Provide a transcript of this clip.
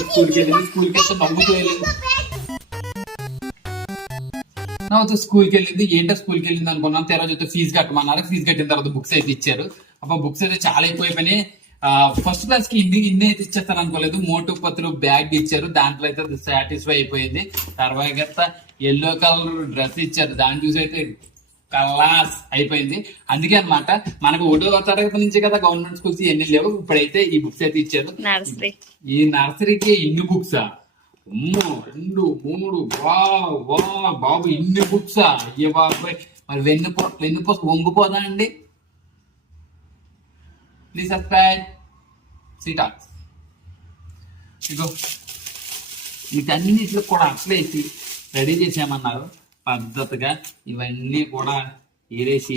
స్కూల్కి వెళ్ళింది. స్కూల్కి వెళ్తే నవ్వుతూ వెళ్ళింది. స్కూల్కి వెళ్ళింది. ఏంటో స్కూల్కి వెళ్ళింది అనుకున్నాం. తర్వాత ఫీజు కట్టమన్నారు. ఫీజు కట్టిన తర్వాత బుక్స్ అయితే ఇచ్చారు. అబ్బా బుక్స్ అయితే చాలా ఎక్కువైపోయినాయి. ఫస్ట్ క్లాస్ కి ఇన్ని అయితే ఇచ్చేస్తారు అనుకోలేదు. మోటు పత్రులు బ్యాగ్ ఇచ్చారు. దాంట్లో అయితే సాటిస్ఫై అయిపోయింది. తర్వాత ఎల్లో కలర్ డ్రెస్ ఇచ్చారు. దాన్ని చూసి అయితే కలాస్ అయిపోయింది. అందుకే అనమాట మనకు 1వ తరగతి నుంచి కదా గవర్నమెంట్ స్కూల్స్ ఎన్ని లేవు. ఇప్పుడైతే ఈ బుక్స్ అయితే ఇచ్చారు. ఈ నర్సరీకి ఇన్ని బుక్సా? 2, 3 బాబు ఇన్ని బుక్సా? అయ్యే బాబాయ్, మరి వెన్నుపోస వంగిపోదా అండి? Please subscribe సీటాక్స్. ఇగో వీటన్నిటిలో కూడా అట్లేసి రెడీ చేసామన్నారు పద్ధతిగా. ఇవన్నీ కూడా ఏరేసి